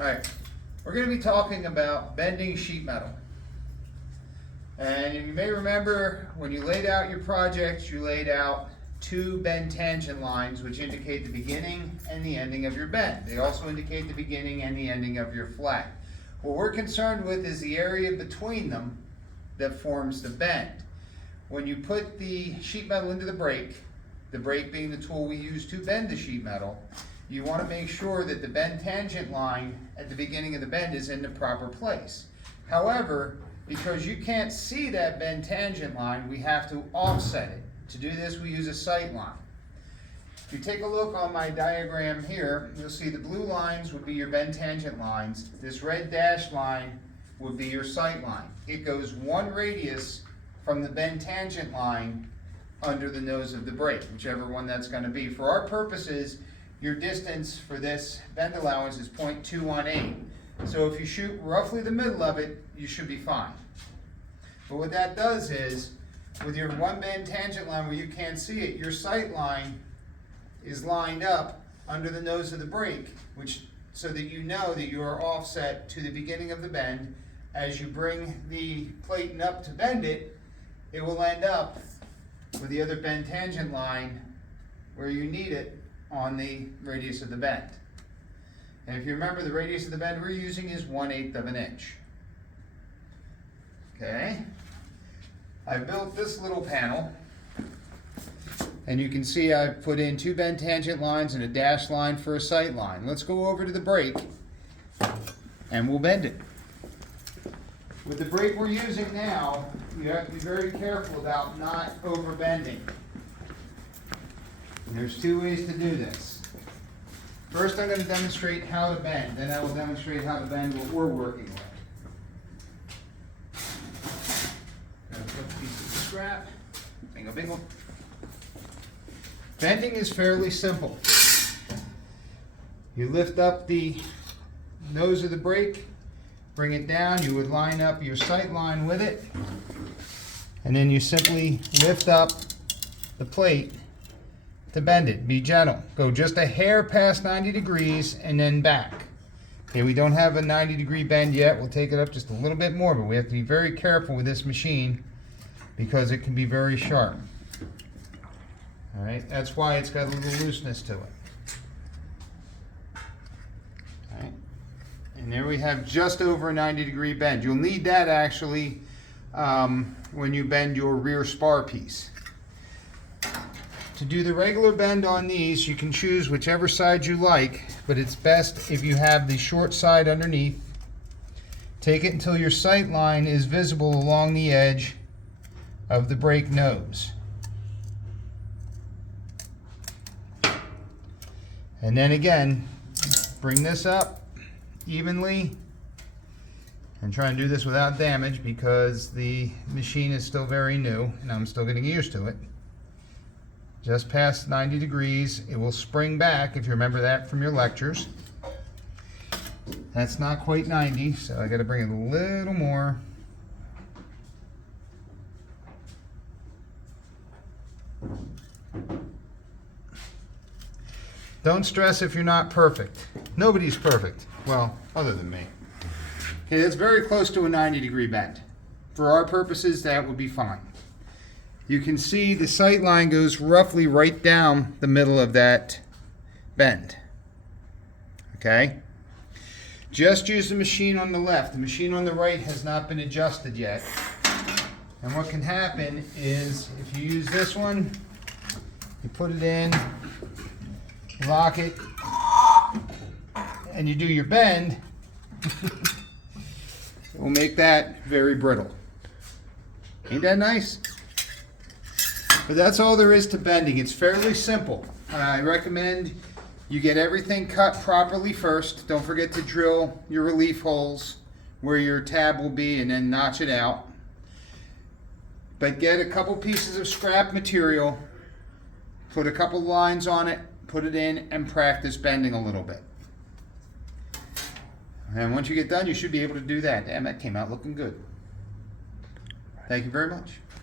Alright, we're going to be talking about bending sheet metal. And you may remember when you laid out your project, you laid out two bend tangent lines which indicate the beginning and the ending of your bend. They also indicate the beginning and the ending of your flag. What we're concerned with is the area between them that forms the bend. When you put the sheet metal into the brake being the tool we use to bend the sheet metal, you want to make sure that the bend tangent line at the beginning of the bend is in the proper place. However, because you can't see that bend tangent line, we have to offset it. To do this, we use a sight line. If you take a look on my diagram here, you'll see the blue lines would be your bend tangent lines. This red dashed line would be your sight line. It goes one radius from the bend tangent line under the nose of the brake, whichever one that's going to be. For our purposes, your distance for this bend allowance is 0.218. So if you shoot roughly the middle of it, you should be fine. But what that does is, with your one bend tangent line where you can't see it, your sight line is lined up under the nose of the brake, so that you know that you are offset to the beginning of the bend. As you bring the plate up to bend it, it will end up with the other bend tangent line where you need it on the radius of the bend. And if you remember, the radius of the bend we're using is 1/8 of an inch. Okay? I built this little panel, and you can see I've put in two bend tangent lines and a dash line for a sight line. Let's go over to the brake and we'll bend it. With the brake we're using now, you have to be very careful about not over bending. And there's two ways to do this. First, I'm going to demonstrate how to bend, then I will demonstrate how to bend what we're working with. Got a couple pieces of scrap. Bingo, bingo. Bending is fairly simple. You lift up the nose of the brake, bring it down, you would line up your sight line with it, and then you simply lift up the plate to bend it. Be gentle. Go just a hair past 90 degrees and then back. Okay, we don't have a 90-degree bend yet. We'll take it up just a little bit more, but we have to be very careful with this machine because it can be very sharp. All right, that's why it's got a little looseness to it. All right. And there we have just over a 90-degree bend. You'll need that actually when you bend your rear spar piece. To do the regular bend on these, you can choose whichever side you like, but it's best if you have the short side underneath. Take it until your sight line is visible along the edge of the brake nose. And then again, bring this up evenly and try and do this without damage because the machine is still very new and I'm still getting used to it. Just past 90 degrees, it will spring back, if you remember that from your lectures. That's not quite 90, so I got to bring it a little more. Don't stress if you're not perfect. Nobody's perfect. Well, other than me. Okay, that's very close to a 90-degree bend. For our purposes, that would be fine. You can see the sight line goes roughly right down the middle of that bend. Okay? Just use the machine on the left. The machine on the right has not been adjusted yet. And what can happen is if you use this one, you put it in, lock it, and you do your bend, it will make that very brittle. Ain't that nice? But that's all there is to bending. It's fairly simple. I recommend you get everything cut properly first. Don't forget to drill your relief holes where your tab will be and then notch it out. But get a couple pieces of scrap material, put a couple lines on it, put it in, and practice bending a little bit. And once you get done, you should be able to do that. Damn, that came out looking good. Thank you very much.